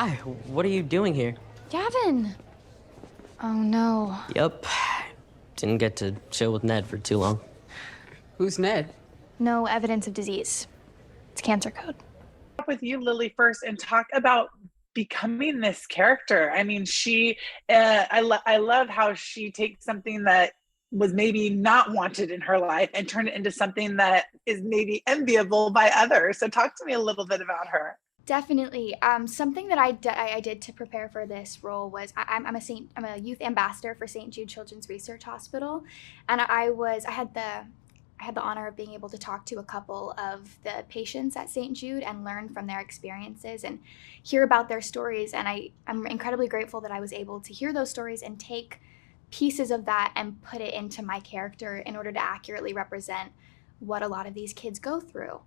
Hi, what are you doing here? Gavin! Oh no. Yup. Didn't get to chill with Ned for too long. Who's Ned? No evidence of disease. It's cancer code. With you, Lily, first and talk about becoming this character. I mean, I love how she takes something that was maybe not wanted in her life and turned it into something that is maybe enviable by others. So talk to me a little bit about her. Definitely. Something that I did to prepare for this role was I'm a youth ambassador for St. Jude Children's Research Hospital, and I had the honor of being able to talk to a couple of the patients at St. Jude and learn from their experiences and hear about their stories. And I'm incredibly grateful that I was able to hear those stories and take pieces of that and put it into my character in order to accurately represent what a lot of these kids go through.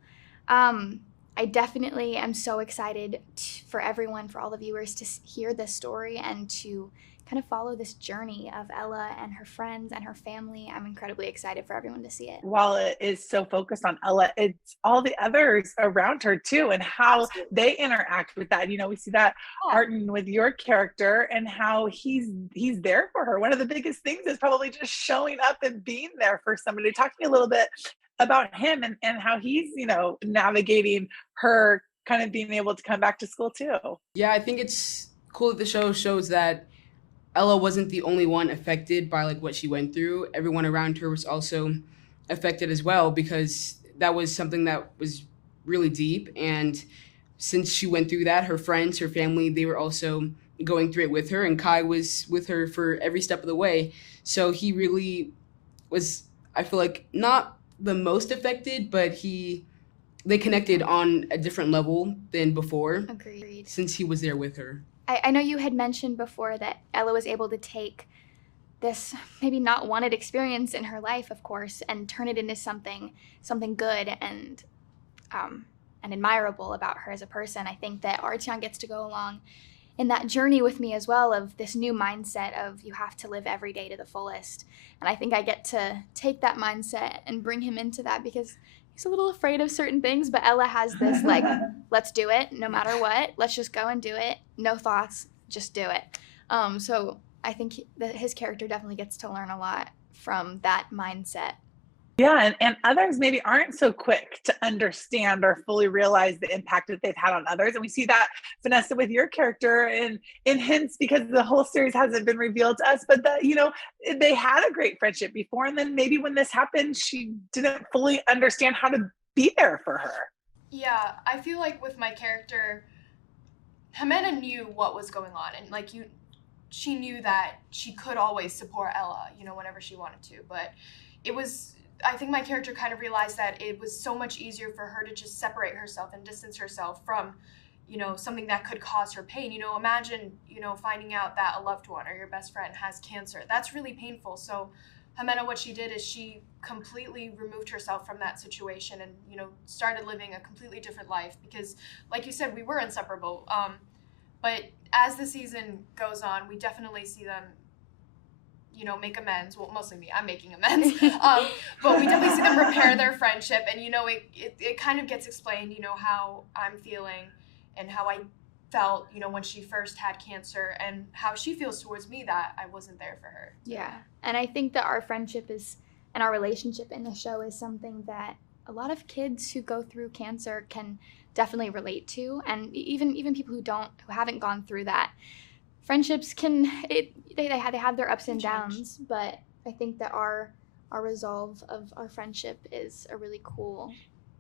I definitely am so excited for everyone, for all the viewers to hear this story and to kind of follow this journey of Ella and her friends and her family. I'm incredibly excited for everyone to see it. While it is so focused on Ella, it's all the others around her too, and how they interact with that. You know, we see that Arden with your character and how he's there for her. One of the biggest things is probably just showing up and being there for somebody. Talk to me a little bit about him and how he's, navigating her kind of being able to come back to school too. Yeah, I think it's cool that the show shows that Ella wasn't the only one affected by like what she went through. Everyone around her was also affected as well, because that was something that was really deep. And since she went through that, her friends, her family, they were also going through it with her, and Kai was with her for every step of the way. So he really was, I feel like, not the most affected, but they connected on a different level than before. Agreed. Since he was there with her. I know you had mentioned before that Ella was able to take this maybe not wanted experience in her life, of course, and turn it into something good and admirable about her as a person. I think that Artyom gets to go along in that journey with me as well, of this new mindset of you have to live every day to the fullest. And I think I get to take that mindset and bring him into that, because he's a little afraid of certain things, but Ella has this like, let's do it no matter what. Let's just go and do it. No thoughts, just do it. So I think that his character definitely gets to learn a lot from that mindset. Yeah, and others maybe aren't so quick to understand or fully realize the impact that they've had on others. And we see that, Vanessa, with your character in hints, because the whole series hasn't been revealed to us, but that, they had a great friendship before. And then maybe when this happened, she didn't fully understand how to be there for her. Yeah, I feel like with my character, Jimena knew what was going on. And she knew that she could always support Ella, whenever she wanted to. But I think my character kind of realized that it was so much easier for her to just separate herself and distance herself from, something that could cause her pain. Imagine, finding out that a loved one or your best friend has cancer. That's really painful. So Jimena, what she did is she completely removed herself from that situation and, started living a completely different life, because like you said, we were inseparable. But as the season goes on, we definitely see them make amends. Well, mostly me, I'm making amends. But we definitely see them repair their friendship, and it kind of gets explained, how I'm feeling and how I felt, when she first had cancer, and how she feels towards me that I wasn't there for her. Yeah. And I think that our friendship and our relationship in the show is something that a lot of kids who go through cancer can definitely relate to, and even people who haven't gone through that. Friendships they have their ups and downs, but I think that our resolve of our friendship is a really cool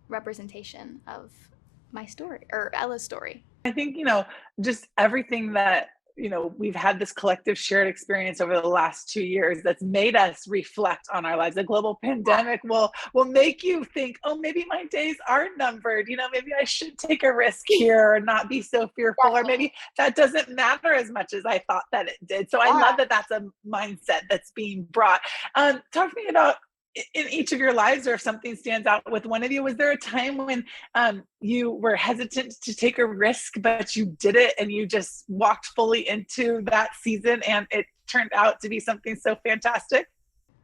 representation of my story, or Ella's story. I think, just everything that, we've had this collective shared experience over the last 2 years that's made us reflect on our lives. The global pandemic will make you think, oh, maybe my days are numbered. Maybe I should take a risk here and not be so fearful, or maybe that doesn't matter as much as I thought that it did. So I love that that's a mindset that's being brought. Talk to me about, in each of your lives, or if something stands out with one of you, was there a time when you were hesitant to take a risk, but you did it and you just walked fully into that season and it turned out to be something so fantastic?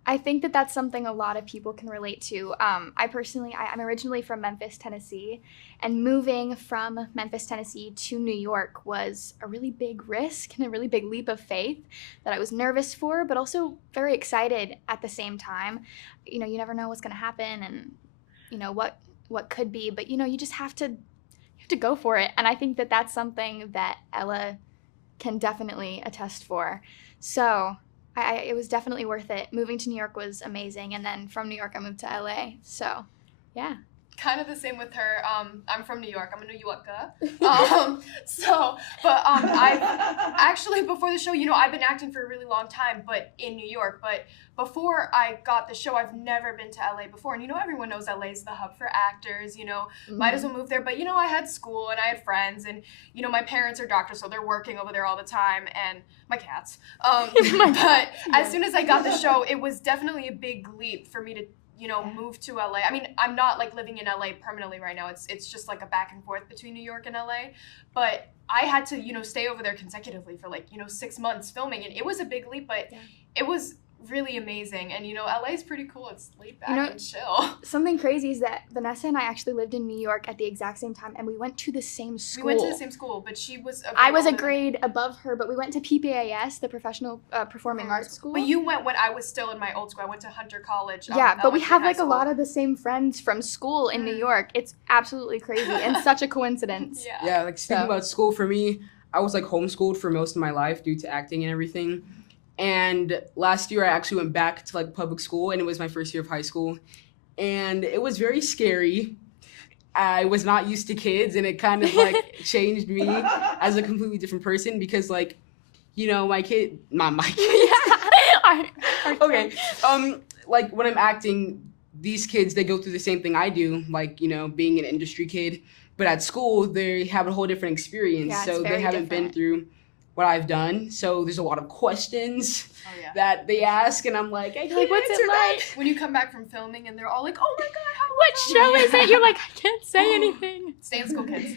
I think that that's something a lot of people can relate to. I'm originally from Memphis, Tennessee, and moving from Memphis, Tennessee to New York was a really big risk and a really big leap of faith that I was nervous for, but also very excited at the same time. You know, you never know what's going to happen and, you know, what could be, but, you know, you just have to go for it. And I think that that's something that Ella can definitely attest for. So it was definitely worth it. Moving to New York was amazing, and then from New York I moved to LA. So, yeah. Kind of the same with her. I'm from New York. I'm a New Yorker. I've actually, before the show, you know, I've been acting for a really long time, but in New York. But before I got the show, I've never been to LA before. And, you know, everyone knows LA is the hub for actors, you know, might as well move there. But, you know, I had school and I had friends and, you know, my parents are doctors, so they're working over there all the time, and my cats. But as soon as I got the show, it was definitely a big leap for me to, you know, move to LA. I mean, I'm not like living in LA permanently right now. It's just like a back and forth between New York and LA. But I had to, you know, stay over there consecutively for like, you know, 6 months filming. And it was a big leap, but it was really amazing. And, you know, LA is pretty cool. It's laid back and chill. Something crazy is that Vanessa and I actually lived in New York at the exact same time, and we went to the same school. We went to the same school, but she was I was a grade above her, but we went to PPAS, the Professional Performing Arts School. But you went when I was still in my old school. I went to Hunter College. But we have like a lot of the same friends from school in New York. It's absolutely crazy and such a coincidence. Yeah, like speaking about school, for me, I was like homeschooled for most of my life due to acting and everything. And last year I actually went back to like public school, and it was my first year of high school. And it was very scary. I was not used to kids, and it kind of like changed me as a completely different person because, like, you know, my kid. Okay. Like when I'm acting, these kids, they go through the same thing I do, like, you know, being an industry kid. But at school, they have a whole different experience. So they haven't been through what I've done. So there's a lot of questions that they ask, and I'm like, I can't like, what's answer it like? When you come back from filming and they're all like, oh my God, What show is it? You're like, I can't say anything. Stay in school, kids.